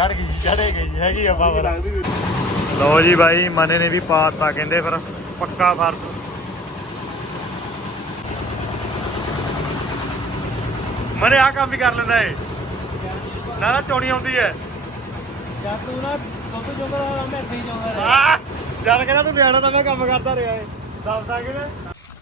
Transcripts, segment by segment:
ਚੜ ਗਈ ਚੜੇ ਗਈ ਹੈਗੀ ਆ ਪਾਵਰ ਲੱਗਦੀ ਲਓ ਜੀ ਬਾਈ ਮਨੇ ਨੇ ਵੀ ਪਾਤਾ ਕਹਿੰਦੇ ਫਿਰ ਪੱਕਾ ਫਰਸ ਮਨੇ ਆ ਕੰਮ ਵੀ ਕਰ ਲੈਂਦਾ ਏ। ਨਾ ਨਾ ਟੋਣੀ ਆਉਂਦੀ ਹੈ ਜਾਂ ਤੂੰ ਨਾ ਦੁੱਧ ਚੋਂਦਾ ਮੈਂ ਸਹੀ ਚਾਉਂਦਾ ਆ। ਜਦ ਕਹਿੰਦਾ ਤੂੰ ਨਿਆਣਾ ਤਾਂ ਮੈਂ ਕੰਮ ਕਰਦਾ ਰਿਹਾ ਏ। ਦੱਸ ਸਕਦੇ ਨੇ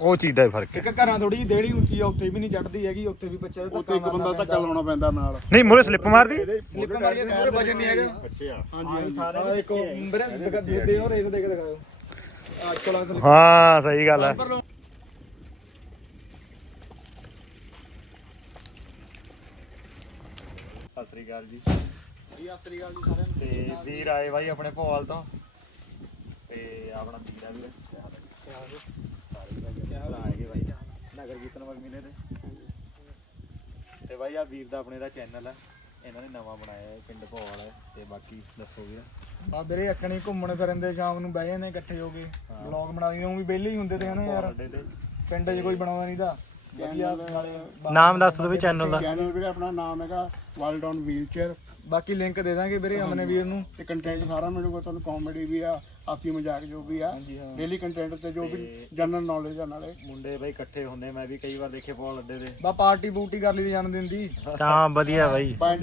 ਉਹ ਚੀਜ਼ ਦਾ ਹੀ ਫ਼ਰਕ ਹੈ। ਇੱਕ ਘਰਾਂ ਥੋੜੀ ਜਿਹੀ ਦੇੜੀ ਉੱਚੀ ਆ ਉੱਥੇ ਵੀ ਨਹੀਂ ਚੜਦੀ ਹੈਗੀ ਉੱਥੇ ਵੀ ਬੱਚੇ ਦਾ ਉੱਤੇ ਇੱਕ ਬੰਦਾ ਧੱਕਾ ਲਾਉਣਾ ਪੈਂਦਾ। ਨਾਲ। ਨਹੀਂ ਮੂਰੇ ਸਲਿੱਪ ਮਾਰਦੀ? ਸਲਿੱਪ ਮਾਰੀਏ ਤੇ ਵਜਨ ਨਹੀਂ ਹੈਗਾ। ਆ। ਹਾਂਜੀ ਸਾਰੇ ਇੱਕ ਮੇਰੇ ਦੇ ਦੇ ਹੋਰ ਇੱਕ ਦੇ ਕੇ ਦਿਖਾਓ। ਆ ਚਲਾ ਸਲਿੱਪ ਹਾਂ ਸਹੀ ਗੱਲ ਹੈ। ਸਤਿ ਸ੍ਰੀ ਅਕਾਲ ਜੀ। ਜੀ ਅਸਲੀ ਗੱਲ ਜੀ ਸਾਰਿਆਂ ਨੂੰ। ਤੇ ਵੀਰ ਆਏ ਬਾਈ ਆਪਣੇ ਭੋਵਾਲ ਤੋਂ। ਤੇ ਆਪਣਾ ਵੀਰ ਆ ਵੀਰ। ਕੀਰਤਨ ਵਗ ਮਿਲੇ ਤੇ। ਤੇ ਬਾਈ ਆ ਵੀਰ ਦਾ ਆਪਣੇ ਦਾ ਚੈਨਲ ਹੈ ਇਹਨਾਂ ਨੇ ਨਵਾਂ ਬਣਾਇਆ ਹੈ ਪਿੰਡ ਭੋਵਾਲ ਹੈ ਤੇ ਬਾਕੀ ਦੱਸੋ ਵੀਰ। ਬਾਬਰੇ ਅੱਕਣੀ ਘੁੰਮਣ ਫਿਰਨ ਦੇ ਸ਼ਾਮ ਨੂੰ ਬਹਿ ਜਾਂਦੇ ਇਕੱਠੇ ਹੋ ਕੇ। ਵਲੌਗ ਬਣਾ ਦਿੰਦੇ ਉਹ ਵੀ ਵਿਹਲੇ ਹੀ ਹੁੰਦੇ ਤੇ ਹਨਾ ਯਾਰ। ਤੇ। ਪਿੰਡ 'ਚ ਕੋਈ ਬਣਾਉਂਦਾ ਨਹੀਂ ਦਾ। ਵਧੀਆ ਨਾਲੇ ਬਾ- ਨਾਮ ਦੱਸ ਦੋ ਵੀ ਚੈਨਲ ਚੈਨਲ ਵੀਰੇ ਆਪਣਾ ਨਾਮ ਹੈਗਾ ਵਰਲਡ ਔਨ ਵੀਲਚੇਅਰ ਬਾਕੀ ਲਿੰਕ ਦੇ ਦਾਂਗੇ ਵੀਰੇ ਅਮਨੇ ਵੀਰ ਨੂੰ। ਤੇ ਕੰਟੈਂਟ ਸਾਰਾ ਮਿਲੂਗਾ ਤੁਹਾਨੂੰ ਕਾਮੇਡੀ ਵੀ ਆ ਹਾਸੀ ਮਜ਼ਾਕ ਜੋ ਵੀ ਆ ਹਾਂਜੀ ਹਾਂ। ਡੇਲੀ ਕੰਟੈਂਟ ਤੇ ਜੋ ਵੀ ਜਨਰਲ ਨੌਲੇਜ ਆ ਨਾਲੇ। ਮੁੰਡੇ ਬਾਈ ਇਕੱਠੇ ਹੁੰਦੇ ਮੈਂ ਵੀ ਕਈ ਵਾਰ ਦੇਖੇ ਭੋਵਾਲ ਅੱਡੇ ਤੇ। ਬਾ ਪਾਰਟੀ ਬੂਟੀ ਕਰ ਲਈ ਜਨਮ ਦਿਨ ਦੀ। ਤਾਂ ਵਧੀਆ ਬਾਈ। ਬਾਈ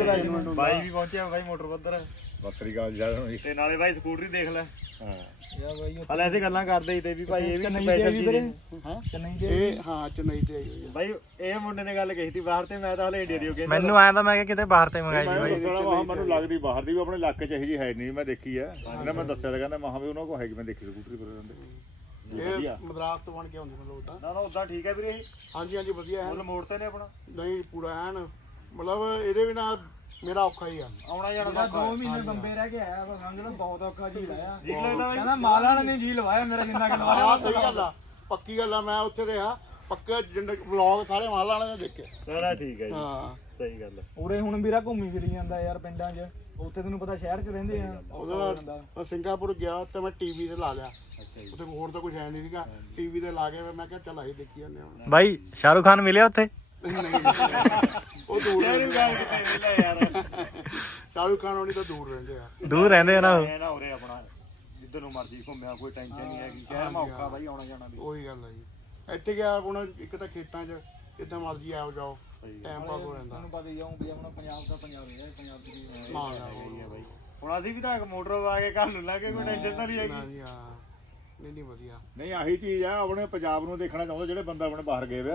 ਵੀ ਪਹੁੰਚਿਆ ਬਾਈ ਮੋਟਰ ਬੱਦਰ ਸਤਿ ਸ੍ਰੀ ਅਕਾਲ ਜੀ ਤੇ ਨਾਲੇ ਬਾਈ ਸਕੂਟਰੀ ਦੇਖ ਲੈ। ਹਾਂ। ਯਾ ਬਾਈ ਹਲ ਐਸੇ ਗੱਲਾਂ ਕਰਦੇ ਹੀ ਤੇ ਵੀ ਭਾਈ ਇਹ ਵੀ ਚੇਨਈ ਸਪੈਸ਼ਲ ਦੇ ਚੀਜ਼ ਹੈ। ਹਾਂ। ਚੇਨਈ ਦੇ ਇਹ ਹਾਂ ਚੇਨਈ ਤੇ ਆਈ ਹੋਈ ਆ। ਬਾਈ ਇਹ ਮੁੰਡੇ ਨੇ ਗੱਲ ਕਹੀ ਸੀ ਬਾਹਰ ਤੇ ਮੈਂ ਤਾਂ ਹਲੇ ਇੰਡੀਆ ਦੀ ਹੋ ਗਿਆ ਮੈਨੂੰ ਆਇਆ ਤਾਂ ਮੈਂ ਕਿ ਕਿਤੇ ਬਾਹਰ ਤੇ ਮੰਗਾਈ ਮੈਂ ਦੱਸਣਾ ਵਾ ਮੈਨੂੰ ਲੱਗਦੀ ਬਾਹਰ ਦੀ ਵੀ ਆਪਣੇ ਇਲਾਕੇ ਚ ਇਹੋ ਜੀ ਹੈ ਨਹੀਂ ਮੈਂ ਦੇਖੀ ਆ। ਇਹਨਾਂ ਮੈਂ ਦੱਸਿਆ ਤਾਂ ਕਹਿੰਦਾ ਮਹਾਂ ਵੀ ਉਹਨਾਂ ਕੋ ਹੈਗੀ ਮੈਂ ਦੇਖੀ ਸਕੂਟਰੀ ਪਰ ਰਹਿੰਦੇ। ਇਹ ਮਦਰਾਸ ਤੋਂ ਬਣ ਕੇ ਆਉਂਦੇ ਮਤਲਬ ਉਦਾਂ ਨਾ ਨਾ ਉਦਾਂ ਠੀਕ ਹੈ ਵੀਰੇ ਹਾਂਜੀ ਹਾਂਜੀ ਵਧੀਆ ਹੈ। ਮੁੱਲ ਮੋੜ ਤੇ ਨੇ ਆਪਣਾ। ਨਹੀਂ ਪੂਰਾ ਐਨ। ਮਤਲਬ ਇਹਦੇ ਬਿਨਾ ਮੇਰਾ ਔਖਾ ਹੀ ਆ। ਆਉਣਾ ਜਾਣਾ ਜਿਹੜਾ ਦੋ ਮਹੀਨੇ ਬੰਬੇ ਰਹਿ ਕੇ ਆਇਆ ਵਾ ਸਮਝ ਲਓ ਬਹੁਤ ਔਖਾ ਜੀ ਲਾਇਆ ਠੀਕ ਲੱਗਦਾ ਬਾਈ। ਕਹਿੰਦਾ ਮਾਲ ਵਾਲੇ ਨੇ ਜੀ ਲਵਾਇਆ ਮੇਰਾ ਜਿੰਨਾ ਕਿ ਲਵਾਇਆ ਹਾਂ ਸਹੀ ਗੱਲ ਆ। ਪੱਕੀ ਗੱਲ ਆ ਮੈਂ ਉੱਥੇ ਰਿਹਾ। ਪੱਕੇ ਵਲੌਗ ਸਾਰੇ ਮਾਲ ਵਾਲੇ ਨੇ ਦੇਖੇ। ਨਾ ਨਾ ਠੀਕ ਹੈ ਜੀ। ਹਾਂ। ਸਹੀ ਗੱਲ ਹੈ ਉਰੇ ਹੁਣ ਵੀਰਾ ਘੁੰਮੀ ਫਿਰੀ ਜਾਂਦਾ ਯਾਰ ਪਿੰਡਾਂ 'ਚ। ਉੱਥੇ ਤੈਨੂੰ ਪਤਾ ਸ਼ਹਿਰ 'ਚ ਰਹਿੰਦੇ ਆ। ਉਹਦਾ ਮੈਂ ਸਿੰਗਾਪੁਰ ਗਿਆ ਤੇ ਮੈਂ ਟੀਵੀ ਤੇ ਲਾ ਲਿਆ। ਉੱਥੇ ਹੋਰ ਤਾਂ ਕੁਝ ਹੈ ਨਹੀਂ ਸੀਗਾ। ਟੀਵੀ ਤੇ ਲਾ ਕੇ ਮੈਂ ਕਿਹਾ ਚੱਲ ਆਹੀ ਦੇਖੀ ਜਾਂਦੇ ਹਾਂ ਬਾਈ ਸ਼ਾਹਰੁਖ ਖਾਨ ਮਿਲਿਆ ਉੱਥੇ? ਉਹ ਦੂਰ ਇਹ ਗੱਲ ਕਿਤੇ ਵੇਲਾ ਯਾਰ। ਸ਼ਾਹਰੁਖ ਖਾਨ ਹੋਣੀ ਤਾਂ ਦੂਰ ਰਹਿੰਦੇ ਆ। ਦੂਰ ਰਹਿੰਦੇ ਆ ਨਾ ਉਹ। ਇਹ ਨਾ ਉਰੇ ਆਪਣਾ ਜਿੱਧਰ ਨੂੰ ਮਰਜ਼ੀ ਘੁੰਮਿਆ ਕੋਈ ਟੈਨਸ਼ਨ ਨਹੀਂ ਹੈਗੀ। ਸ਼ਹਿਰ ਮਾ ਔਖਾ ਬਾਈ ਆਉਣਾ ਜਾਣਾ ਵੀ। ਉਹੀ ਗੱਲ ਆ ਜੀ। ਇੱਥੇ ਗਿਆ ਹੁਣ ਇੱਕ ਤਾਂ ਖੇਤਾਂ 'ਚ ਜਿੱਦਾਂ ਮਰਜ਼ੀ ਆਓ ਜਾਓ ਟਾਈਮ ਪਾਸ ਹੋ ਜਾਂਦਾ। ਤੁਹਾਨੂੰ ਪਤਾ ਹੀ ਆ ਊਂ ਵੀ ਆਪਣਾ ਪੰਜਾਬ ਦਾ ਪੰਜਾਬ ਹੈ ਪੰਜਾਬ ਦੀ ਮਾਂ ਸਹੀ ਹੈ ਬਾਈ। ਹੁਣ ਅਸੀਂ ਵੀ ਤਾਂ ਮੋਟਰ ਆ ਕੇ ਘਰ ਨੂੰ ਲਾ ਕੇ ਕੋਈ ਟੈਨਸ਼ਨ ਤਾਂ ਨਹੀਂ ਹੈਗੀ। ਨਾ ਜੀ ਹਾਂ। ਨਹੀਂ ਨਹੀਂ ਵਧੀਆ। ਨਹੀਂ ਆਹੀ ਚੀਜ਼ ਆ ਆਪਣੇ ਪੰਜਾਬ ਨੂੰ ਦੇਖਣਾ ਚਾਹੁੰਦੇ ਜਿਹੜੇ ਬੰਦਾ ਆਪਣੇ ਬਾਹਰ ਗਏ ਵੇ।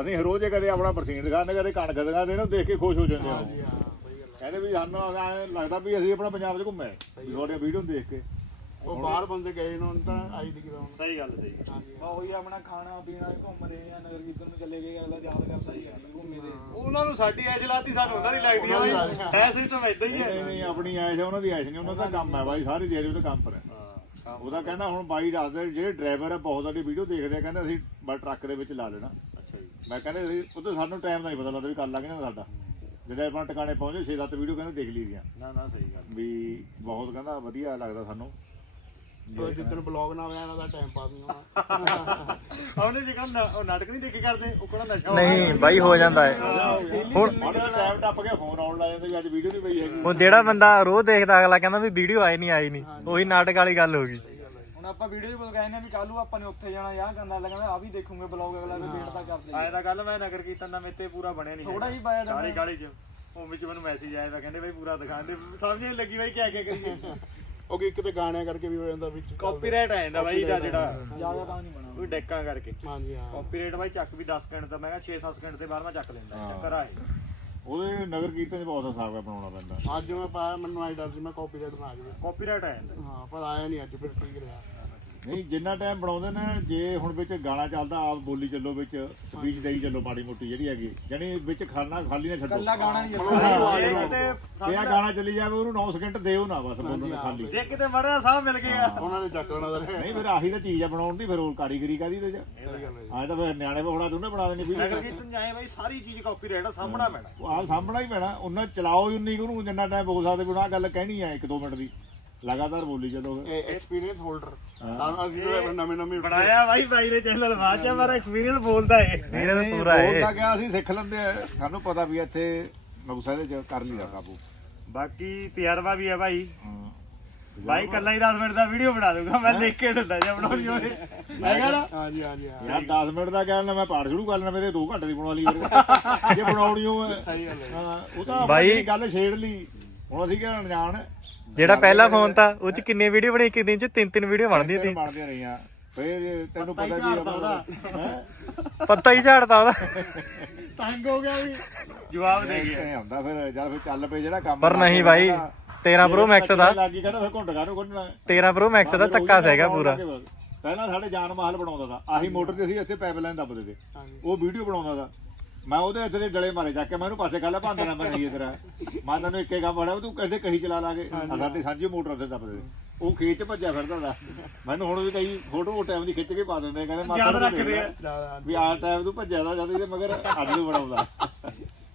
ਅਸੀਂ ਰੋਜ਼ ਕਦੇ ਆਪਣਾ ਬਰਸੀਨ ਦਿਖਾਉਂਦੇ ਕਦੇ ਕਣਕ ਦਿਖਾਉਂਦੇ ਇਹਨੂੰ ਦੇਖ ਕੇ ਖੁਸ਼ ਹੋ ਜਾਂਦੇ ਆ। ਕਹਿੰਦੇ ਵੀ ਸਾਨੂੰ ਐਂ ਲੱਗਦਾ ਵੀ ਅਸੀਂ ਆਪਣਾ ਪੰਜਾਬ 'ਚ ਘੁੰਮੇ ਤੁਹਾਡੇ ਵੀਡੀਓ ਦੇਖ ਕੇ। ਉਹ ਬਾਹਰ ਬੰਦੇ ਗਏ ਨੇ ਉਹਨਾਂ ਤਾਂ ਆਈ ਦਿਖਦਾ ਹੁਣ। ਸਹੀ ਗੱਲ ਸਹੀ ਉਹੀ ਆਪਣਾ ਖਾਣਾ ਪੀਣਾ ਘੁੰਮ ਰਹੇ ਆ ਨਗਰ ਕੀਰਤਨ ਨੂੰ ਚਲੇ ਗਏ ਅਗਲਾ ਯਾਦ ਕਰਦਾ ਹੀ ਘੁੰਮੇ ਦੇ। ਉਹਨਾਂ ਨੂੰ ਸਾਡੀ ਐਸ਼ ਲਾਤੀ ਸਾਨੂੰ ਉਹਨਾਂ ਦੀ ਲੱਗਦੀ ਆ ਬਾਈ। ਹੈ ਸਿਸਟਮ ਇਦਾਂ ਹੀ ਹੈ ਨਹੀਂ ਆਪਣੀ ਐਸ਼ ਉਹਨਾਂ ਦੀ ਐਸ਼ ਨਹੀਂ ਉਹਨਾਂ ਦਾ ਕੰਮ ਹੈ ਬਾਈ। ਸਾਰੀ ਦਿਹਾੜੀ ਉਹਦੇ ਕੰਮ ਪਰ ਹਾਂ। ਉਹਦਾ ਕਹਿੰਦਾ ਹੁਣ ਬਾਈ ਦੱਸਦੇ ਜਿਹੜੇ ਡਰਾਈਵਰ ਆ ਬਹੁਤ ਸਾਡੀ ਵੀਡੀਓ ਦੇਖਦੇ ਆ ਕਹਿੰਦੇ ਅਸੀਂ ਬਸ ਟਰੱਕ ਦੇ ਵਿੱਚ ਲਾ ਲੈਣਾ। ਅੱਛਾ ਜੀ। ਮੈਂ ਕਹਿੰਦੇ ਅਸੀਂ ਉੱਥੇ ਸਾਨੂੰ ਟਾਈਮ ਦਾ ਨਹੀਂ ਪਤਾ ਲੱਗਦਾ ਵੀ ਕਰ ਲਾਂਗੇ ਨਾ ਸਾਡਾ। ਜਿਹੜੇ ਆਪਾਂ ਟਿਕਾਣੇ ਪਹੁੰਚੇ 6-7 ਵੀਡੀਓ ਕਹਿੰਦੇ ਦੇਖ ਲਈ ਦੀਆਂ ਨਾ ਨਾ ਸਹੀ ਗੱਲ। ਵੀ ਬਹੁਤ ਕਹਿੰਦਾ ਵਧੀਆ ਲੱਗਦਾ ਸਾਨੂੰ। ਜਿੱਦਣ ਬਲੌਗ ਨਾ ਆਇਆ ਦਾ ਟਾਈਮ ਪਾਸ ਨਹੀਂ ਹੋਣਾ। ਉਹਨੇ ਜੇ ਕਹਿੰਦਾ ਉਹ ਨਾਟਕ ਨਹੀਂ ਦੇਖੇ ਕਰਦੇ ਉਹ ਕੋਲ ਨਸ਼ਾ ਨਹੀਂ ਬਾਈ ਹੋ ਜਾਂਦਾ ਹੈ। ਹੁਣ ਟਾਈਮ ਟੱਪ ਗਿਆ ਫੋਨ ਆਉਣ ਲੱਗ ਜਾਂਦਾ ਵੀ ਅੱਜ ਵੀਡੀਓ ਨਹੀਂ ਪਈ ਹੈਗੀ। ਹੁਣ ਜਿਹੜਾ ਬੰਦਾ ਰੋਜ਼ ਦੇਖਦਾ ਅਗਲਾ ਕਹਿੰਦਾ ਵੀ ਵੀਡੀਓ ਆਈ ਨਹੀਂ ਆਈ ਨਹੀਂ। ਉਹੀ ਨਾਟਕ ਵਾਲੀ ਗੱਲ ਹੋ ਗਈ। ਹੁਣ ਆਪਾਂ ਵੀਡੀਓ 'ਚ ਬਤਾਏ ਨੇ ਵੀ ਕੱਲ ਨੂੰ ਆਪਾਂ ਨੇ ਉੱਥੇ ਜਾਣਾ ਯਾਹ ਕਰਨਾ ਲੱਗਾ ਕਹਿੰਦਾ ਆ ਵੀ ਦੇਖੂਗੇ ਬਲੌਗ ਅਗਲਾ ਵੀ ਵੇਟ ਤਾਂ ਕਰ ਲਈ ਆਏ ਤਾਂ ਕੱਲ ਮੈਂ ਨਗਰ ਕੀਰਤਨ ਦਾ ਮੇਤੇ ਪੂਰਾ ਬਣਿਆ ਨਹੀਂ ਥੋੜਾ ਹੀ ਪਾਇਆ ਕਾਲੀ ਕਾਲੀ ਚ। ਉਹ ਵਿੱਚ ਮੈਨੂੰ ਮੈਸੇਜ ਆਇਆ ਤਾਂ ਕਹਿੰਦੇ ਬਈ ਪੂਰਾ ਦਿਖਾਉਂਦੇ ਸਮਝ ਨਹੀਂ ਲੱਗੀ ਬਾਈ ਕਿਆ ਕਿਆ ਕਰੀਏ? ਉਹ ਕਿ ਇੱਕ ਤੇ ਗਾਣਿਆਂ ਕਰਕੇ ਵੀ ਹੋ ਜਾਂਦਾ ਵਿੱਚ। ਕਾਪੀਰਾਈਟ ਆ ਜਾਂਦਾ ਬਾਈ ਦਾ ਜਿਹੜਾ। ਜ਼ਿਆਦਾ ਤਾਂ ਨਹੀਂ ਬਣਾ ਕੋਈ ਡੈਕਾਂ ਕਰਕੇ। ਹਾਂਜੀ ਹਾਂ। ਕਾਪੀਰਾਈਟ ਬਾਈ ਚੱਕ ਵੀ 10 ਸਕਿੰਟ ਤਾਂ ਮੈਂ ਕਿਹਾ 6-7 ਸਕਿੰਟ ਤੇ ਬਾਅਦ ਮੈਂ ਚੱਕ ਲੈਂਦਾ ਚੱਕਰ ਆਏ ਉਹਦੇ ਨਗਰ ਕੀਰਤਨ 'ਚ ਬਹੁਤ ਹਿਸਾਬ ਹੈ ਬਣਾਉਣਾ ਪੈਂਦਾ। ਅੱਜ ਮੈਂ ਪਾਇਆ ਮੈਨੂੰ ਆਈ ਡਰ ਸੀ ਮੈਂ ਕਾਪੀਰਾਈਟ ਬਣਾ ਜਾਵੇ ਕਾਪੀਰਾਈਟ ਆ ਜਾਂਦਾ। ਹਾਂ ਪਰ ਆਇਆ ਨਹੀਂ ਅੱਜ ਫਿਰ ਠੀਕ ਰਿਹਾ। ਨਹੀਂ ਜਿੰਨਾ ਟਾਈਮ ਬਣਾਉਂਦੇ ਨੇ ਜੇ ਹੁਣ ਵਿੱਚ ਗਾਣਾ ਚੱਲਦਾ ਆਪ ਬੋਲੀ ਚੱਲੋ ਵਿੱਚ ਸਪੀਚ ਦੇਈ ਚੱਲੋ ਮਾੜੀ ਮੋਟੀ ਜਿਹੜੀ ਹੈਗੀ। ਜਾਨੀ ਵਿੱਚ ਖਾਣਾ ਖਾਲੀ ਨਾ ਛੱਡੋ। ਕੱਲਾ ਗਾਣਾ ਨਹੀਂ ਜੇ ਕਿਤੇ ਜੇ ਆ ਗਾਣਾ ਚੱਲੀ ਜਾਵੇ ਉਹਨੂੰ 9 ਸਕਿੰਟ ਦਿਓ ਨਾ ਬਸ ਬੋਲਣ ਖਾਲੀ। ਜੇ ਕਿਤੇ ਮੜਿਆ ਸਾਹ ਮਿਲ ਗਿਆ। ਉਹਨਾਂ ਨੇ ਚੱਕ ਲੈਣਾ ਨਹੀਂ। ਫਿਰ ਆਹੀ ਤਾਂ ਚੀਜ਼ ਆ ਬਣਾਉਣ ਦੀ ਫਿਰ ਉਹ ਕਾਰੀਗਰੀ ਕਾਦੀ ਤੇ ਆ ਤਾਂ ਫਿਰ ਨਿਆਣੇ ਬੋੜਾ ਦੋਨੇ ਬਣਾ ਦੇਣੀ ਵੀ ਨਗਰ ਕੀਰਤਨ ਜਾਏ ਬਾਈ ਸਾਰੀ ਚੀਜ਼ ਕਾਪੀਰਾਈਟ ਆ ਸਾਹਮਣਾ ਪੈਣਾ। ਆਹ ਸਾਹਮਣਾ ਹੀ ਪੈਣਾ। ਉਹਨਾਂ ਚਲਾਓ ਹੀ ਉਨੀ ਕੁ ਉਹਨੂੰ ਜਿੰਨਾ ਟਾਈਮ ਬੋਲ ਸਕਦੇ ਉਹਨਾਂ ਗੱਲ ਕਹਿਣੀ ਆ 1-2 ਮਿੰਟ ਦੀ। ਲਗਾਤਾਰ ਬੋਲੀ ਚੱਲੋ ਐਕਸਪੀਰੀਅੰਸ ਹੋਲਡਰ ਤਾਂ ਅਸੀਂ ਤਾਂ ਨਵੇਂ ਨਵੇਂ ਬਣਾਇਆ ਬਾਈ ਬਾਈ ਨੇ ਚੈਨਲ ਬਾਅਦ ਚ ਪਰ ਐਕਸਪੀਰੀਅੰਸ ਬੋਲਦਾ ਏ ਇਹਨੇ ਪੂਰਾ ਹੈ ਬੋਲਦਾ ਗਿਆ ਅਸੀਂ ਸਿੱਖ ਲੈਂਦੇ ਆ। ਸਾਨੂੰ ਪਤਾ ਵੀ ਇੱਥੇ ਮਗੂਸਾ ਦੇ ਚ ਕਰ ਲਈਦਾ ਕਾਬੂ ਬਾਕੀ ਤਜਰਬਾ ਵੀ ਹੈ। ਭਾਈ ਭਾਈ ਕੱਲਾ ਹੀ 10 ਮਿੰਟ ਦਾ ਵੀਡੀਓ ਬਣਾ ਦੂੰਗਾ ਮੈਂ ਲਿਖ ਕੇ ਦਿੰਦਾ ਜੇ ਬਣਾਉਣੀ ਹੋਵੇ। ਹੈਗਾ ਨਾ ਹਾਂਜੀ ਹਾਂਜੀ ਹਾਂ ਯਾਰ 10 ਮਿੰਟ ਦਾ ਕਹਿਣ ਮੈਂ ਪਾਠ ਸ਼ੁਰੂ ਕਰ ਲੈਣਾ ਮੇਰੇ 2 ਘੰਟੇ ਦੀ ਬਣਾ ਲਈ ਯਾਰ। ਜੇ ਬਣਾਉਣੀ ਹੋਵੇ। ਸਹੀ ਗੱਲ ਹੈ। ਹਾਂ ਉਹ ਤਾਂ ਗੱਲ ਛੇੜ ਲਈ। ਹੁਣ ਅਸੀਂ ਕਿਹੜਾ ਅਣਜਾਣ ਜਿਹੜਾ ਪਹਿਲਾ ਫੋਨ ਤਾਂ ਉਹ ਚ ਕਿੰਨੇ ਵੀਡੀਓ ਬਣੇ ਇੱਕ ਦਿਨ ਚ ਤਿੰਨ ਤਿੰਨ ਵੀਡੀਓ ਬਣਦੀਆਂ ਤਿੰਨ ਸੀ ਬਣਦੀਆਂ ਰਹੀਆਂ। ਫੇਰ ਤੈਨੂੰ ਪਤਾ ਵੀ ਹੈ। ਪੱਤਾ ਹੀ ਝਾੜਦਾ ਉਹਦਾ। ਤੰਗ ਹੋ ਗਿਆ ਵੀ। ਜਵਾਬ ਦੇ ਗਿਆ। ਇਹ ਹੁੰਦਾ ਫਿਰ ਜਦ ਫਿਰ ਚੱਲ ਪਏ ਜਿਹੜਾ ਕੰਮ ਪਰ ਨਹੀਂ ਬਾਈ 13 ਪ੍ਰੋ ਮੈਕਸ ਦਾ। ਲੱਗੀ ਕਹਿੰਦਾ ਫਿਰ ਘੁੰਡ ਕਾਹਨੂੰ ਕੱਢਣਾ? 13 ਪ੍ਰੋ ਮੈਕਸ ਦਾ ਧੱਕਾ ਸੀਗਾ ਪੂਰਾ। ਪਹਿਲਾਂ ਸਾਡੇ ਜਾਨ ਮਹਲ ਬਣਾਉਂਦਾ ਦਾ ਆਹੀ ਮੋਟਰ ਤੇ ਅਸੀਂ ਇੱਥੇ ਪਾਈਪਲਾਈਨ ਦੱਬਦੇ ਤੇ। ਉਹ ਵੀਡੀਓ ਬਣਾਉਂਦਾ ਦਾ ਮੈਂ ਉਹਦੇ ਇੱਥੇ ਡਲੇ ਮਾਰੇ ਜਾ ਕੇ ਮੈਂ ਉਹਨੂੰ ਪਾਸੇ ਕਰ ਲਿਆ ਭਾਂਦਾ ਨਾ ਨਹੀਂ ਤੇਰਾ ਮੈਂ ਤੈਨੂੰ ਇੱਕੇ ਕੰਮ ਵੀ ਤੂੰ ਕਹਿੰਦੇ ਕਹੀ ਚਲਾ ਲਾਗੇ। ਆਹ ਸਾਡੀ ਸਾਂਝੀ ਮੋਟਰ ਤੇ ਦੱਬਦੇ ਤੇ ਉਹ ਖੇਤ 'ਚ ਭੱਜਿਆ ਫਿਰਦਾ ਦਾ ਮੈਨੂੰ ਹੁਣ ਵੀ ਕਈ ਫੋਟੋ ਉਹ ਟਾਈਮ ਦੀ ਖਿੱਚ ਕੇ ਪਾ ਦਿੰਦੇ ਕਹਿੰਦੇ ਮਾਤਾ ਯਾਦ ਨੂੰ ਰੱਖਦੇ ਆ। ਵੀ ਆਹ ਟਾਈਮ ਤੂੰ ਭੱਜਿਆ ਦਾ ਜਦ ਇਹਦੇ ਮਗਰ ਅੱਜ ਨੂੰ ਬਣਾਉਂਦਾ।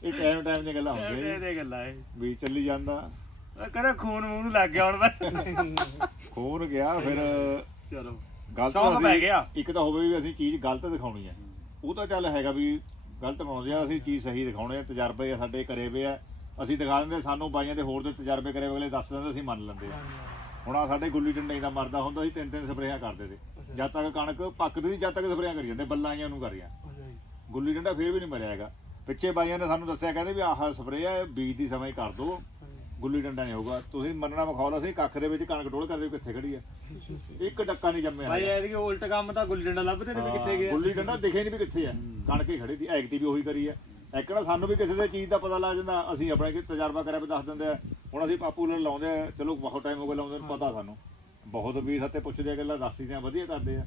ਇਹ ਟਾਈਮ ਟਾਈਮ ਦੀਆਂ ਗੱਲਾਂ ਹੁੰਦੀਆਂ ਇਹ ਦੇ ਗੱਲਾਂ ਜੀ। ਵੀ ਚੱਲੀ ਜਾਂਦਾ। ਕਹਿੰਦਾ ਖੂਨ ਮੂੰਹ ਨੂੰ ਲੱਗ ਗਿਆ ਹੁਣ ਮੈਂ। ਖੋਰ ਗਿਆ ਫਿਰ ਚਲੋ। ਗਲਤ ਸ਼ੌਕ ਪੈ ਗਿਆ। ਇੱਕ ਤਾਂ ਹੋਵੇ ਵੀ ਅਸੀਂ ਚੀਜ਼ ਗਲਤ ਦਿਖਾਉਣੀ ਹੈ। ਉਹ ਤਾਂ ਚੱਲ ਹੈਗਾ ਵੀ ਗਲਤ ਬਣਾਉਂਦੇ ਆ ਅਸੀਂ ਚੀਜ਼ ਸਹੀ ਦਿਖਾਉਣੇ ਆ ਤਜਰਬੇ ਆ ਸਾਡੇ ਕਰੇ ਵੇ ਆ। ਅਸੀਂ ਦਿਖਾ ਦਿੰਦੇ ਸਾਨੂੰ ਬਾਈਆਂ ਦੇ ਹੋਰ ਦੇ ਤਜਰਬੇ ਕਰੇ ਅਗਲੇ ਦੱਸ ਦਿੰਦੇ ਅਸੀਂ ਮੰਨ ਲੈਂਦੇ ਆ। ਹੁਣ ਆ ਸਾਡੇ ਗੁੱਲੀ ਡੰਡੇ ਦਾ ਮਰਦਾ ਹੁੰਦਾ ਸੀ ਤਿੰਨ ਤਿੰਨ ਸਪਰੇਆਂ ਕਰਦੇ ਤੇ ਜਦ ਤੱਕ ਕਣਕ ਪੱਕਦੀ ਨਹੀਂ ਜਦ ਤੱਕ ਸਪਰੇਆਂ ਕਰੀ ਜਾਂਦੇ ਬੱਲਾਂ ਆਈਆਂ ਨੂੰ ਕਰੀਆਂ। ਗੁੱਲੀ ਡੰਡਾ ਫੇਰ ਵੀ ਨਹੀਂ ਮਰਿਆ ਹੈਗਾ। ਪਿੱਛੇ ਬਾਈਆਂ ਨੇ ਸਾਨੂੰ ਦੱਸਿਆ ਕਹਿੰਦੇ ਵੀ ਆਹ ਸਪਰੇਅ ਹੈ ਬੀਜ ਦੀ ਸਮੇਂ ਕਰ ਦੋ। ਗੁੱਲੀ ਡੰਡਾ ਨਹੀਂ ਹੋਊਗਾ। ਤੁਸੀਂ ਮੰਨਣਾ ਮਖੌਲ ਅਸੀਂ ਕੱਖ ਦੇ ਵਿੱਚ ਕਣਕ ਡੋਲ ਕਰਦੇ ਕਿੱਥੇ ਖੜੀ ਆ। ਇੱਕ ਡੱਕਾ ਨਹੀਂ ਜੰਮਿਆ ਭਾਈ ਐਤਕੀ ਉਲਟ ਕੰਮ ਤਾਂ ਗੁੱਲੀ ਡੰਡਾ ਲੱਭਦੇ ਨੇ ਵੀ ਕਿੱਥੇ ਗਿਆ ਗੁੱਲੀ ਡੰਡਾ ਦਿਖੇ ਨਹੀਂ ਵੀ ਕਿੱਥੇ ਆ। ਕਣਕ ਹੀ ਖੜੀ ਦੀ ਐਗਤੀ ਵੀ ਉਹੀ ਕਰੀ ਆ। ਐਕੜਾ ਸਾਨੂੰ ਵੀ ਕਿਸੇ ਦੇ ਚੀਜ਼ ਦਾ ਪਤਾ ਲੱਗ ਜਾਂਦਾ ਅਸੀਂ ਆਪਣੇ ਕਿ ਤਜਰਬਾ ਕਰਿਆ ਵੀ ਦੱਸ ਦਿੰਦੇ ਆ। ਹੁਣ ਅਸੀਂ ਪਾਪੂਲਰ ਲਾਉਂਦੇ ਆ ਚਲੋ ਬਹੁਤ ਟਾਈਮ ਹੋ ਗਿਆ ਲਾਉਂਦੇ ਨੂੰ ਪਤਾ ਸਾਨੂੰ। ਬਹੁਤ ਵੀਰ ਹੱਥੇ ਪੁੱਛਦੇ ਆ ਗੱਲਾਂ ਦੱਸਦੇ ਆ ਵਧੀਆ ਕਰਦੇ ਆ।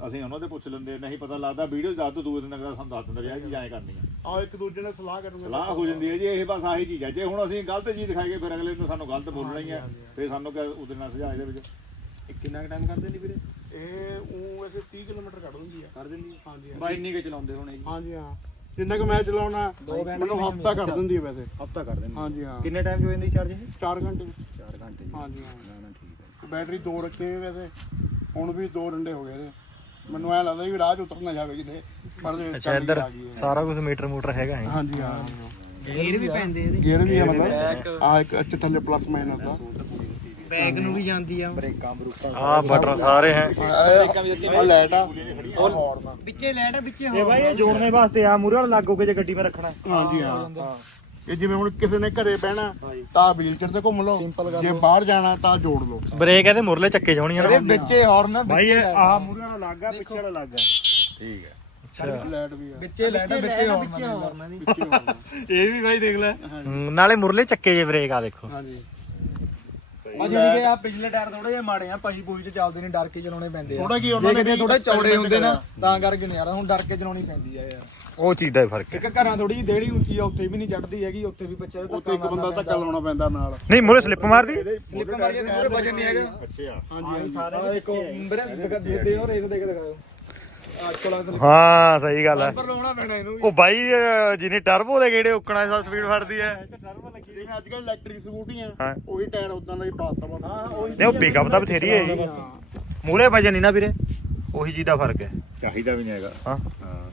ਅਸੀਂ ਉਹਨਾਂ ਦੇ ਪੁੱਛ ਲੈਂਦੇ ਆ, ਨਹੀਂ ਪਤਾ ਲੱਗਦਾ ਵੀਡੀਓ ਦੱਸ ਦੋ ਦੂਏ ਦਿਨ ਅਗਲਾ ਸਾਨੂੰ ਦੱਸ ਦਿੰਦਾ ਵੀ ਇਹ ਚੀਜ਼ ਐਂ ਕਰਨੀ ਆ। ਆ ਇੱਕ ਦੂਜੇ ਨਾਲ ਸਲਾਹ ਕਰੂੰਗੇ ਸਲਾਹ ਹੋ ਜਾਂਦੀ ਹੈ ਜੀ ਇਹ ਬਸ ਆਹੀ ਚੀਜ਼ ਹੈ ਜੇ ਹੁਣ ਅਸੀਂ ਗਲਤ ਚੀਜ਼ ਦਿਖਾਈਏ ਫਿਰ ਅਗਲੇ ਨੂੰ ਸਾਨੂੰ ਗਲਤ ਬੋਲਣਾ ਹੀ ਆ। ਫਿਰ ਸਾਨੂੰ ਕਿਆ ਉਹਦੇ ਨਾਲ ਸੁਝਾਅ ਇਹਦੇ ਵਿੱਚ? ਕਿੰਨਾ ਟਾਈਮ ਕਰਦੇ ਨੇ ਵੀਰੇ? ਇਹ ਉਹ ਵੈਸੇ 30 ਕਿਲੋਮੀਟਰ ਕੱਢ ਦਿੰਦੀ ਆ। ਕਰ ਦਿੰਦੀ ਹਾਂਜੀ ਬਾਈ ਇੰਨੀ ਕੇ ਚਲਾਉਂਦੇ ਹੋਣੇ ਜੀ? ਹਾਂਜੀ ਹਾਂ। ਜਿੰਨਾ ਕਿ ਮੈਂ ਚਲਾਉਣਾ ਮੈਨੂੰ ਹਫਤਾ ਕੱਢ ਦਿੰਦੀ ਹੈ ਵੈਸੇ। ਹਫਤਾ ਕਰ ਦਿੰਦੇ ਹਾਂਜੀ ਹਾਂ। ਕਿੰਨੇ ਟਾਈਮ ਹੋ ਜਾਂਦੀ ਚਾਰਜ ਇਹ 4 ਘੰਟੇ। 4 ਘੰਟੇ ਹਾਂਜੀ ਹਾਂ। ਨਾ ਨਾ ਠੀਕ ਹੈ ਤੇ ਬੈਟਰੀ ਦੋ ਰੱਖੇ ਹੋਏ ਵੈਸੇ। ਹੁਣ ਵੀ ਦੋ ਡੰਡੇ ਹੋ ਗਏ ਇਹਦੇ। ਮੈਨੂੰ ਐ ਲੱਗਦਾ ਵੀ ਰਾਹ 'ਚ ਉਤਰ ਨਾ ਜਾਵੇ ਕਿਤੇ ਪਰ ਜੇ ਅੱਛਾ ਇੱਧਰ ਸਾਰਾ ਕੁਝ ਮੀਟਰ ਮੂਟਰ ਹੈਗਾ ਹੈ ਹਾਂਜੀ ਹਾਂ। ਗੇਰ ਵੀ ਪੈਂਦੇ ਇਹਦੇ। ਗੇਅਰ ਵੀ ਆ ਮਤਲਬ। ਆ ਇੱਕ ਅੱਛੇ ਥੱਲੇ ਪਲੱਸ ਮਾਈਨਸ ਦਾ ਬੈਗ ਨੂੰ ਵੀ ਜਾਂਦੀ ਆ। ਬ੍ਰੇਕਾਂ ਬਰੂਕਾਂ। ਆ ਬਟਨ ਸਾਰੇ ਹੈ। ਆ ਲਾਈਟ ਆ। ਉਹ ਹੌਰਨ ਆ ਵਿੱਚੇ ਵਿੱਚੇ ਇਹ ਬਾਈ ਇਹ ਜੋੜਨੇ ਵਾਸਤੇ ਆ। ਮੂਰੇ ਵਾਲਾ ਲੱਗੋ ਕਿ ਜੇ ਗੱਡੀ 'ਤੇ ਰੱਖਣਾ। ਹਾਂਜੀ ਹਾਂ। ਇਹ ਜਿਵੇਂ ਹੁਣ ਕਿਸੇ ਨੇ ਘਰੇ ਬਹਿਣਾ ਤਾਂ ਵੀਲਚੇਅਰ ਤੇ ਘੁੰਮ ਲਓ। ਜੇ ਬਾਹਰ ਜਾਣਾ ਤਾਂ ਜੋੜ ਲਓ। ਬ੍ਰੇਕ ਇਹਦੇ ਮੁਰਲੇ ਚੱਕੇ ਜਾਉਣੀਆਂ ਨਾ। ਵਿੱਚੇ ਹਾਰਨ ਇਹ ਆਹ ਮੂਰੇ ਵਾਲਾ ਲੱਗ ਪਿੱਛੇ ਵਾਲਾ ਲੱਗ। ਠੀਕ ਹੈ। ਅੱਛਾ। ਲਾਈਟ ਵੀ ਆ। ਵਿੱਚੇ ਲੈਟ ਵਿੱਚੇ ਹਾਰਨ ਦੀ ਵਿੱਚੇ horn ਆ। ਇਹ ਵੀ ਬਾਈ ਦੇਖ ਲੈ। ਨਾਲੇ ਮੁਰਲੇ ਚੱਕੇ ਜੇ ਬ੍ਰੇਕ ਆ ਦੇਖੋ। ਹਾਂਜੀ। ਆ ਜਿਹੜੀ ਆ ਪਿਛਲੇ ਟਾਇਰ ਥੋੜੇ ਜਿਹਾ ਮਾੜੇ ਆ ਪਹੀ ਪੂਈ ਚ ਚੱਲਦੇ ਨਹੀਂ ਡਰ ਕੇ ਚਲਾਉਣੇ ਪੈਂਦੇ ਆ। ਥੋੜਾ ਕੀ ਉਹਨਾਂ ਨੇ ਦੇਖਦੇ ਥੋੜੇ ਚੌੜੇ ਹੁੰਦੇ ਨਾ ਤਾਂ ਕਰਕੇ ਨਹੀਂ ਯਾਰ ਹੁਣ ਡਰ ਕੇ ਚਲਾਉਣੀ ਪੈਂਦੀ ਆ ਯਾਰ। ਉਹ ਚੀਜ਼ ਦਾ ਹੀ ਫ਼ਰਕ ਹੈ। ਇੱਕ ਘਰਾਂ ਥੋੜੀ ਜਿਹੀ ਦੇੜੀ ਉੱਚੀ ਆ ਉੱਥੇ ਵੀ ਨਹੀਂ ਚੜਦੀ ਹੈਗੀ ਉੱਥੇ ਵੀ ਬੱਚੇ ਦਾ ਉੱਤੇ ਇੱਕ ਬੰਦਾ ਧੱਕਾ ਲਾਉਣਾ ਪੈਂਦਾ ਨਾਲ। ਨਹੀਂ ਮੁਰੇ ਸਲਿੱਪ ਮਾਰਦੀ? ਸਲਿੱਪ ਮਾਰੀਏ ਤੇ ਪੂਰੇ ਵਜਨ ਨਹੀਂ ਹੈਗਾ। ਅੱਛੇ ਆ। ਹਾਂਜੀ। ਸਾਰੇ ਇੱਕ ਮੇਰੇ ਦੇ ਦੇ ਹੋਰ ਇੱਕ ਦੇਖ ਦਿਖਾਓ ਹਾਂ ਸਹੀ ਗੱਲ ਹੈ। ਉਹ ਬਾਈ ਜਿਹਨੇ ਟਰਬੋ ਦੇ ਗੇੜੇ ਉਕਣਾ ਸਾ ਸਪੀਡ ਫੜਦੀ ਹੈ। ਜਿਵੇਂ ਅੱਜ ਕੱਲ ਇਲੈਕਟ੍ਰਿਕ ਸਕੂਟੀਆਂ ਹਾਂ। ਉਹੀ ਟਾਇਰ ਉਦਾਂ ਦਾ ਹੀ ਪਾਤਾ ਵਾ ਹਾਂ ਨਹੀਂ ਉਹ ਪਿਕਅਪ ਤਾਂ ਬਥੇਰੀ ਹੈ ਜੀ। ਮੂਰੇ ਵਜਨ ਨਹੀਂ ਨਾ ਵੀਰੇ। ਉਹੀ ਚੀਜ਼ ਦਾ ਫ਼ਰਕ ਹੈ। ਚਾਹੀਦਾ ਵੀ ਨਹੀਂ ਹੈਗਾ। ਹਾਂ। ਹਾਂ।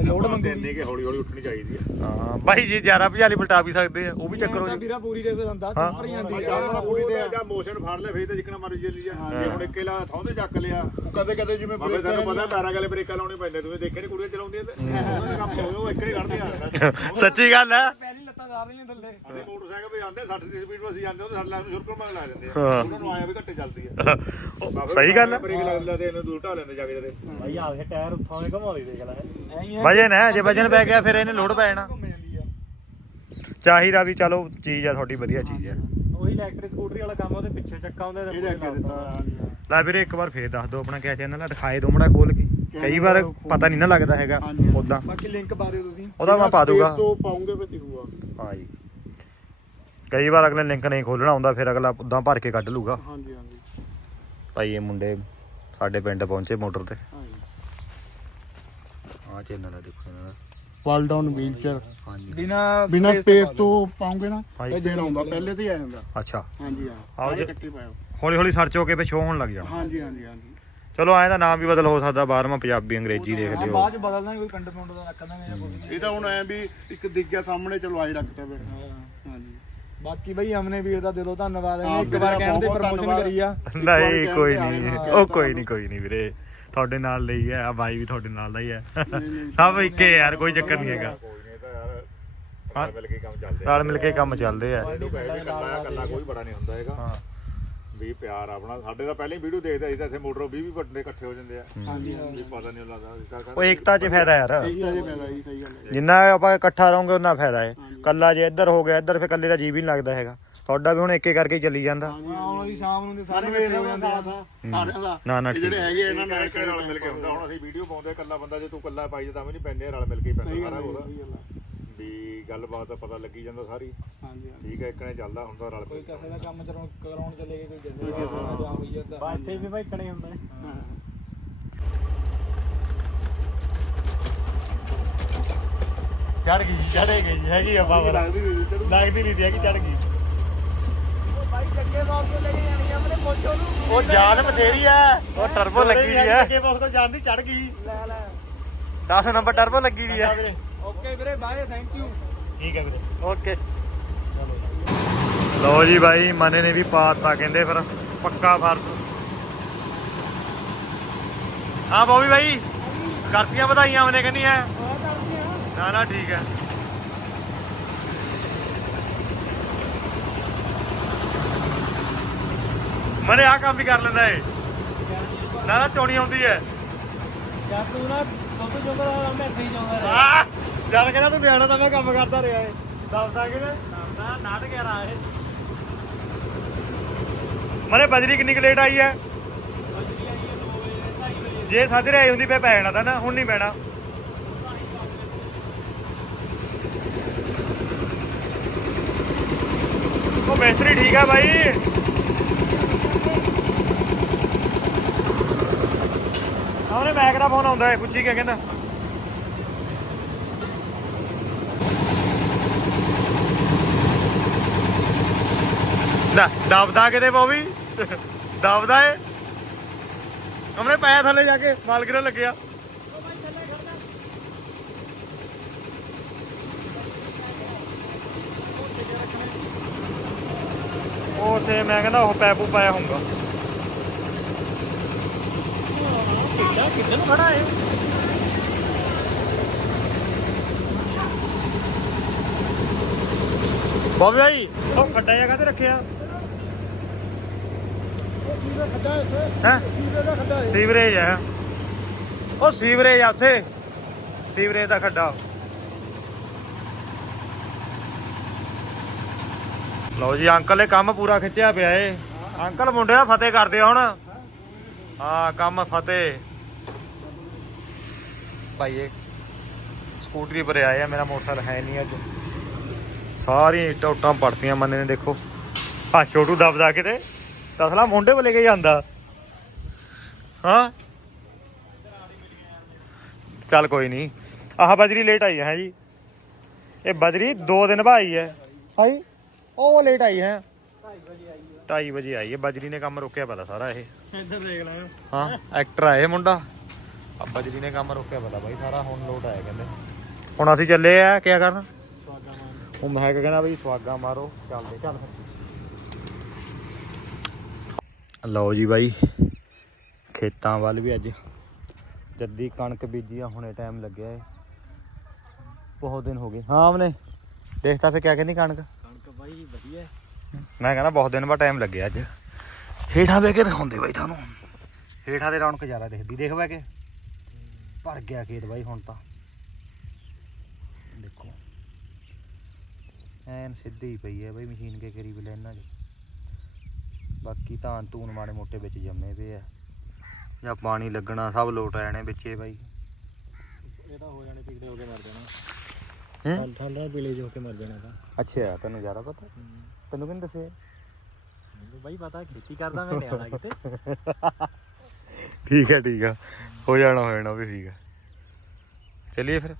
ਲੋਡ ਮੰਗਦੇ ਇੰਨੇ ਕਿ ਹੌਲੀ ਹੌਲੀ ਉੱਠਣੀ ਚਾਹੀਦੀ ਹੈ। ਹਾਂ ਬਾਈ ਜੀ 11 ਭਜਾਲੀ ਪਲਟਾ ਵੀ ਸਕਦੇ ਆ ਉਹ ਵੀ ਚੱਕਰ ਹੋ ਤਾਂ ਜੀ। ਵੀਰਾ ਪੂਰੀ ਰੇਸ ਹੁੰਦਾ ਹਾਂ। ਚੱਪਰ ਜਾਂਦੀ ਆ। ਜਾਂ ਪੂਰੀ ਤੇ ਜਾਂ ਮੋਸ਼ਨ ਫੜ ਲੈ ਫੇਰ ਤਾਂ ਜਿੱਕਣਾ ਮਰਜ਼ੀ ਚੱਲੀ ਜਾ ਜੇ ਹੁਣ ਇੱਕੇ ਲਾ ਥੌਂਦੇ ਚੱਕ ਲਿਆ। ਕਦੇ ਕਦੇ ਜਿਵੇਂ ਬਾਬੇ ਬ੍ਰੇਕਾਂ ਤੁਹਾਨੂੰ ਪਤਾ ਪੈਰਾਂ ਗਲੇ ਬ੍ਰੇਕਾਂ ਲਾਉਣੇ ਪੈਂਦੇ ਤੁਸੀਂ ਦੇਖੇ ਨੀ ਕੁੜੀਆਂ ਚਲਾਉਂਦੀਆਂ ਤੇ। ਉਹਨਾਂ ਦਾ ਕੰਮ ਹੋਵੇ ਉਹ ਇੱਕੇ ਹੀ ਕੱਢਦੇ ਆ। ਸੱਚੀ ਗੱਲ ਹੈ ਪਹਿਲੀ ਲੱਤਾਂ ਜਾ ਰਹੀਆਂ ਥੱਲੇ। ਅਸੀਂ ਮੋਟਰਸਾਈਕਲ ਵੀ ਆਉਂਦੇ 60 ਦੀ ਸਪੀਡ 'ਤੇ ਅਸੀਂ ਜਾਂਦੇ ਉਹ ਸਾਡੇ ਲਾਈਨ ਨੂੰ ਸ਼ੁਰੂ ਕਰਮਾ ਲਾ ਦਿੰਦੇ ਆ। ਉਹਨਾਂ ਨੂੰ ਆਇਆ ਵੀ ਘੱਟੇ ਚੱਲਦੀ ਆ। ਸਹੀ ਗੱਲ ਹੈ ਬ੍ਰੇਕ ਲਾ ਦਿੰਦੇ ਇਹਨੂੰ ਦੂਰ ਢਾ ਲੈਂਦੇ ਜਾ ਕੇ ਜਦੇ। ਬਾਈ ਆ ਕੇ ਟਾਇਰ ਉੱਥੋਂ ਦੇ ਘਮਾਉਂਦੀ ਦੇਖ ਲੈ। ਵਜਨ ਹੈ ਜੇ ਵਜਨ ਪੈ ਗਿਆ ਫਿਰ ਇਹਨੇ ਲੋਡ ਪੈ ਜਾਣਾ। ਆ। ਚਾਹੀਦਾ ਵੀ ਚਲੋ ਚੀਜ਼ ਆ ਤੁਹਾਡੀ ਵਧੀਆ ਚੀਜ਼ ਹੈ ਉਹੀ ਇਲੈਕਟ੍ਰਿਕ ਸਕੂਟਰੀ ਵਾਲਾ ਕੰਮ ਉਹਦੇ ਪਿੱਛੇ ਚੱਕਾ ਹੁੰਦਾ ਤੇ ਇਹਦੇ ਅੱਗੇ ਦਿੱਤਾ। ਲੈ ਵੀਰੇ ਇੱਕ ਵਾਰ ਫੇਰ ਦੱਸ ਦਿਓ ਆਪਣਾ ਕਿਆ ਚੈਨਲ ਹੈ ਦਿਖਾਏ ਦੋ ਮੜਾ ਖੋਲ ਕੇ। ਕਈ ਵਾਰ ਪਤਾ ਨਹੀਂ ਨਾ ਲੱਗਦਾ ਹੈਗਾ। ਉਦਾਂ ਬਾਕੀ ਲਿੰਕ ਪਾ ਦਿਓ ਤੁਸੀਂ। ਉਹਦਾ ਮੈਂ ਪਾ ਦੂੰਗਾ। ਤੋਂ ਪਾਉਂਗੇ ਫਿਰ ਦਿਖੂਗਾ। ਹਾਂ ਜੀ। ਕਈ ਵਾਰ ਅਗਲੇ ਲਿੰਕ ਨਹੀਂ ਖੋਲਣਾ ਹੁੰਦਾ ਫਿਰ ਅਗਲਾ ਉਦਾਂ ਭਰ ਕੇ ਕੱਢ ਲੂਗਾ। ਹਾਂਜੀ। ਭਾਈ ਇਹ ਮੁੰਡੇ ਸਾਡੇ ਪਿੰਡ ਪਹੁੰਚੇ ਮੋਟਰ ਤੇ। ਹਾਂਜੀ। ਆਹ ਚੈਨਲ ਹੈ ਦੇਖੋ ਇਹਨਾਂ ਦਾ। ਵਾਲ ਡਾਊਨ ਵੀਲਚੇਅਰ ਹਾਂਜੀ। ਬਿਨਾ ਬਿਨਾ ਸਪੇਸ ਤੋਂ ਪਾਉਂਗੇ ਨਾ ਹਾਂਜੀ। ਇਹ ਜਿਹੜਾ ਆਉਂਦਾ ਪਹਿਲੇ ਤੇ ਹੀ ਆ ਜਾਂਦਾ। ਅੱਛਾ। ਹਾਂਜੀ ਹਾਂ। ਆਓ ਸਾਰੇ ਜੀ। ਇਕੱਠੇ ਪਾਇਓ। ਹੌਲੀ ਹੌਲੀ ਸਰਚ ਹੋ ਕੇ ਸ਼ੋ ਹੋਣ ਲੱਗ ਜਾਣਾ। ਹਾਂਜੀ ਹਾਂਜੀ ਹਾਂਜੀ। ਚਲੋ ਐਂ ਦਾ ਨਾਮ ਵੀ ਬਦਲ ਹੋ ਸਕਦਾ 12ਵਾਂ ਪੰਜਾਬੀ ਅੰਗਰੇਜ਼ੀ ਦੇਖ ਹਾਂ, ਲਿਓ। ਬਾਅਦ ਚ ਬਦਲ ਦਾਂਗੇ ਕੋਈ ਪਿੰਡ ਦਾ ਰੱਖ ਦਾਂਗੇ ਜਾਂ ਕੁਝ ਇਹ ਤਾਂ ਹੁਣ ਐ ਵੀ ਇੱਕ ਦਿਖ ਗਿਆ ਸਾਹਮਣੇ ਚਲੋ ਆਈ ਰੱਖਤਾ ਫਿਰ। ਹਾਂਜੀ। ਬਾਕੀ ਬਈ ਹਮਨੇ ਵੀਰ ਦਾ ਦਿਲੋਂ ਧੰਨਵਾਦ ਹਾਂ, ਇੱਕ ਵੀਰੇ ਕਹਿਣ ਤੇ ਪ੍ਰਮੋਸ਼ਨ। ਕਰੀ ਆ। ਨਹੀਂ ਕੋਈ ਨਹੀਂ। ਉਹ ਕੋਈ ਨਹੀਂ ਕੋਈ ਨਹੀਂ ਵੀਰੇ। ਤੁਹਾਡੇ ਨਾਲ ਲਈ ਹੈ ਆ ਬਾਈ ਵੀ ਤੁਹਾਡੇ ਨਾਲ ਦਾ ਹੀ ਹੈ। ਸਭ ਇੱਕੇ ਯਾਰ ਕੋਈ ਚੱਕਰ ਨਹੀਂ ਹੈਗਾ। ਰਲ ਮਿਲ ਕੇ ਕੰਮ ਚੱਲਦੇ ਰਲ ਮਿਲ ਕੇ ਕੰਮ ਚੱਲਦੇ ਆ। ਕੱਲਾ ਕੱਲਾ ਕੋਈ ਬੜਾ ਨਹੀਂ ਹੁੰਦਾ ਹੈਗਾ ਹਾਂ। ਵੀ ਪਿਆਰ ਆਪਣਾ। ਸਾਡੇ ਤਾਂ ਪਹਿਲਾਂ ਹੀ ਵੀਡੀਓ ਦੇਖਦੇ ਸੀ ਤਾਂ ਇੱਥੇ ਮੋਟਰ 20 20 ਬੰਦੇ ਇਕੱਠੇ ਹੋ ਜਾਂਦੇ ਆ। ਹਾਂਜੀ ਵੀ ਪਤਾ ਨਹੀਂ ਲੱਗਦਾ ਵੀ ਕਿਆ ਉਹ ਏਕਤਾ 'ਚ ਫਾਇਦਾ ਯਾਰ। ਸਹੀ ਹੈ ਜੀ ਸਹੀ ਗੱਲ ਹੈ। ਜਿੰਨਾ ਆਪਾਂ ਇਕੱਠਾ ਰਹੋਗੇ ਉਹਨਾਂ ਫਾਇਦਾ ਹੈ। ਕੱਲਾ ਜੇ ਇੱਧਰ ਹੋ ਗਿਆ ਇੱਧਰ ਫਿਰ ਕੱਲੇ ਦਾ ਜੀ ਵੀ ਨਹੀਂ ਲੱਗਦਾ ਹੈਗਾ। ਤੁਹਾਡਾ ਵੀ ਹੁਣ ਇੱਕ ਇੱਕ ਕਰਕੇ ਹੀ ਚੱਲੀ ਜਾਂਦਾ। ਆਉਣ ਵਾਲੀ ਸ਼ਾਮ ਨੂੰ ਤੇ ਸਾਰੇ ਇਕੱਠੇ ਹੋ ਜਾਂਦੇ ਦਾ ਆ ਸਾਰਿਆਂ ਦਾ। ਨਾ ਨਾ ਜਿਹੜੇ ਹੈਗੇ ਇਹਨਾਂ ਨਾਲ ਮਿਲ ਕੇ ਹੁੰਦਾ। ਹੁਣ ਅਸੀਂ ਵੀਡੀਓ ਪਾਉਂਦੇ ਕੱਲਾ ਬੰਦਾ ਜੇ ਤੂੰ ਕੱਲਾ ਪਾਈ ਤਾਂ ਵੀ ਨਹੀਂ ਪੈਂਦੇ ਰਲ ਮਿਲ ਕੇ ਹੀ ਪੈਂਦਾ ਸਾਰਾ ਗੱਲ ਵੀ ਗੱਲਬਾਤ ਦਾ ਪਤਾ ਲੱਗੀ ਜਾਂਦਾ ਸਾਰੀ। ਹਾਂਜੀ ਹਾਂਜੀ। ਠੀਕ ਹੈ ਇੱਕ ਨੇ ਚੱਲਦਾ ਹੁੰਦਾ ਰਲ ਕੋਈ ਕੇ। ਕਿਸੇ ਦਾ ਕੰਮ ਚਲਾਉਣ ਕਰਾਉਣ ਚਲੇ ਗਏ ਕੋਈ ਜੱਦੇ ਦਾ ਜਾਂ ਹੋਈ ਜਾਂਦਾ ਇੱਥੇ ਵੀ ਭਾਈ ਕਣੇ ਹੁੰਦੇ। ਹਾਂ। ਚੜ ਗਈ ਚੜੇ ਗਈ ਹੈਗੀ ਆ ਪਾਵਰ ਲੱਗਦੀ ਨਹੀਂ ਸੀ ਹੈਗੀ ਚੜ ਗਈ। ਆ ਉਹ ਜਾਨ ਬਥੇਰੀ ਆ। ਉਹ ਟਰਬੋ ਲੱਗੀ ਵੀ ਹੈ ਅੱਗੇ ਬਸ ਕੋ ਜਾਨ ਦੀ ਚੜ ਗਈ। ਲੈ ਲੈ। 10 ਨੰਬਰ ਟਰਬੋ ਲੱਗੀ ਵੀ ਹੈ ਓਕੇ ਵੀਰੇ ਬਾਏ ਥੈਂਕ ਯੂ ਠੀਕ ਹੈ ਵੀਰੇ। ਓਕੇ ਲਓ ਜੀ ਬਾਈ ਮਨੇ ਨੇ ਵੀ ਪਾਤਾ ਕਹਿੰਦੇ ਫਿਰ ਪੱਕਾ ਫਰਜ਼। ਹਾਂ ਬੋਬੀ ਬਾਈ ਕਰਤੀਆਂ ਵਧਾਈਆਂ ਮਨੇ ਕਹਿੰਦੀ ਹੈ ਨਾ ਨਾ ਠੀਕ ਹੈ ਮਨੇ ਆ ਕੰਮ ਵੀ ਕਰ ਲੈਂਦਾ ਏ। ਨਾ ਨਾ ਚੋਣੀ ਆਉਂਦੀ ਹੈ ਯਾਰ ਤੂੰ ਨਾ ਦੁੱਧ ਜੋਗਾ ਦਾ ਮੈਸੇਜ ਆਉਂਦਾ ਆ ਯਾਰ ਕਹਿੰਦਾ ਤੂੰ ਬਿਆਨਾ ਤਾਂ ਮੈਂ ਕੰਮ ਕਰਦਾ ਰਿਹਾ ਏ। ਦੱਸਦਾ ਕਿ ਨਾ? ਨਾਟ ਗਿਆ ਇਹ ਮਨੇ ਬਜਰੀ ਕਿੰਨੀ ਕੁ ਲੇਟ ਆਈ ਹੈ ਜੇ ਸਾਜਰੇ ਆਈ ਹੁੰਦੀ ਫੇ ਪੈਣਾ ਤਾਂ ਨਾ, ਹੁਣ ਨਹੀਂ ਪੈਣਾ। ਉਹ ਮਿਸਤਰੀ ਠੀਕ ਆ ਬਾਈ। ਉਹਨੇ ਮੈਕ ਦਾ ਫੋਨ ਆਉਂਦਾ ਹੈ ਪੁੱਛੀ ਕਿਆ ਕਹਿੰਦਾ। ਲੈ ਦਬਦਾ ਕਿਤੇ ਬੋਵੀ ਦਬਦਾ ਏ? ਹਮਨੇ ਪਾਇਆ ਥੱਲੇ ਜਾ ਕੇ, ਮਾਲਕ ਲੱਗਿਆ। ਉਹ ਤੇ ਮੈਂ ਕਹਿੰਦਾ ਉਹ ਪੈਪੂ ਪਾਇਆ ਹੋਊਗਾ। ਕਿੱਦਾਂ ਕਿੱਦਾਂ ਖੜਾ ਏ? ਬਾਬੂ ਭਾਈ, ਉਹ ਖੱਡਾ ਜਗ੍ਹਾ ਤੇ ਰੱਖਿਆ? ਹੈ? ਸੀਵਰੇਜ ਹੈ ਉਹ ਸੀਵਰੇਜ ਆ ਉੱਥੇ। ਸੀਵਰੇਜ ਦਾ ਖੱਡਾ। ਲਓ ਜੀ, ਅੰਕਲ ਨੇ ਕੰਮ ਪੂਰਾ ਖਿੱਚਿਆ ਪਿਆ ਏ। ਅੰਕਲ ਮੁੰਡਿਆ ਫਤਿਹ ਕਰਦੇ ਆ ਹੁਣ। ਹਾਂ, ਕੰਮ ਫਤਿਹ। ਭਾਈਏ ਸਕੂਟਰੀ ਪਰ ਆਏ ਆ, ਮੇਰਾ ਮੋਟਰਸਾਈਕਲ ਹੈ ਨਹੀਂ ਅੱਜ। ਸਾਰੀਆਂ ਇੱਟਾਂ ਉੱਟਾਂ ਪੜਤੀਆਂ ਮੰਨੇ ਨੇ, ਦੇਖੋ। ਆ ਛੋਟੂ ਦਬਦਾ ਕਿਤੇ। ਤਸਲਾ ਮੁੰਡੇ ਵੱਲੇ ਕੇ ਜਾਂਦਾ। ਹਾਂ? ਚੱਲ ਕੋਈ ਨਹੀਂ। ਆਹ ਬਜਰੀ ਲੇਟ ਆਈ ਹੈ ਜੀ। ਇਹ ਬਜਰੀ 2 ਦਿਨ ਬਾਅਦ ਆਈ ਹੈ। ਹਾਈ ਉਹ ਲੇਟ ਆਈ ਹੈ। 2:30 ਵਜੇ ਆਈ ਹੈ। ਬਜਰੀ ਨੇ ਕੰਮ ਰੋਕਿਆ ਪਤਾ ਸਾਰਾ ਇਹ। ਇੱਧਰ ਦੇਖ ਲੈ। ਹਾਂ ਐਕਟਰ ਆ ਇਹ ਮੁੰਡਾ। ਆ ਬਜਰੀ ਨੇ ਕੰਮ ਰੋਕਿਆ ਪਤਾ ਬਾਈ ਸਾਰਾ ਹੁਣ ਲੋਟ ਆਇਆ ਕਹਿੰਦੇ। ਹੁਣ ਅਸੀਂ ਚੱਲੇ ਆ ਕੀ ਕਰਨ? ਉਹ ਮੈਂ ਕਿਹਾ ਕਹਿੰਦਾ ਬਈ ਸਵਾਗਾ ਮਾਰੋ। ਚੱਲਦੇ ਚੱਲ ਫਿਰ। ਲਓ ਜੀ ਬਾਈ ਖੇਤਾਂ ਵੱਲ ਵੀ ਅੱਜ ਜੱਦੀ ਕਣਕ ਬੀਜੀ ਆ ਹੁਣੇ ਟਾਈਮ ਲੱਗਿਆ ਏ। ਬਹੁਤ ਦਿਨ ਹੋ ਗਏ। ਹਾਂ ਉਹਨੇ ਦੇਖਤਾ ਫੇ ਕਿਆ ਕਹਿੰਦੀ ਕਣਕ? ਕਣਕ ਬਾਈ ਵਧੀਆ ਮੈਂ ਕਹਿੰਦਾ ਬਹੁਤ ਦਿਨ ਬਾਅਦ ਟਾਈਮ ਲੱਗਿਆ ਅੱਜ। ਹੇਠਾਂ ਬਹਿ ਕੇ ਦਿਖਾਉਂਦੇ ਬਾਈ ਤੁਹਾਨੂੰ। ਹੇਠਾਂ ਦੇ ਰੌਣਕ ਜ਼ਿਆਦਾ ਦਿਖਦੀ। ਦੇਖ ਬਹਿ ਕੇ। ਭਰ ਗਿਆ ਖੇਤ ਬਾਈ ਹੁਣ ਤਾਂ। ਦੇਖੋ। ਐਨ ਸਿੱਧੀ ਪਈ ਹੈ ਬਾਈ ਮਸ਼ੀਨ ਕੇ ਕਰੀਬ ਲੈਣਾ ਜੀ। ਬਾਕੀ ਧਾਨ ਧੂਨ ਮਾੜੇ ਮੋਟੇ ਵਿੱਚ ਜੰਮੇ ਪਏ ਆ। ਜਾਂ ਪਾਣੀ ਲੱਗਣਾ ਸਭ ਲੋਟ ਆ ਜਾਣੇ ਵਿੱਚੇ ਬਾਈ। ਇਹ ਤਾਂ ਹੋ ਜਾਣੇ ਪਿਗੜੇ ਹੋ ਕੇ ਮਰ ਜਾਣਾ। ਹੂੰ? ਠੰਡਾ ਪੀਲੇ ਜੋ ਕੇ ਮਰ ਜਾਣਾ ਤਾਂ। ਅੱਛਾ ਤੈਨੂੰ ਜ਼ਿਆਦਾ ਪਤਾ? ਤੈਨੂੰ ਕਿਹਨੇ ਦੱਸਿਆ? ਮੈਨੂੰ ਬਾਈ ਪਤਾ ਖੇਤੀ ਕਰਦਾ ਮੈਂ ਨਿਆਣਾ ਕਿਤੇ। ਠੀਕ ਹੈ ਠੀਕ ਆ। ਹੋ ਜਾਣਾ ਹੋ ਜਾਣਾ ਵੀ ਠੀਕ ਆ। ਚਲਿਏ ਫਿਰ।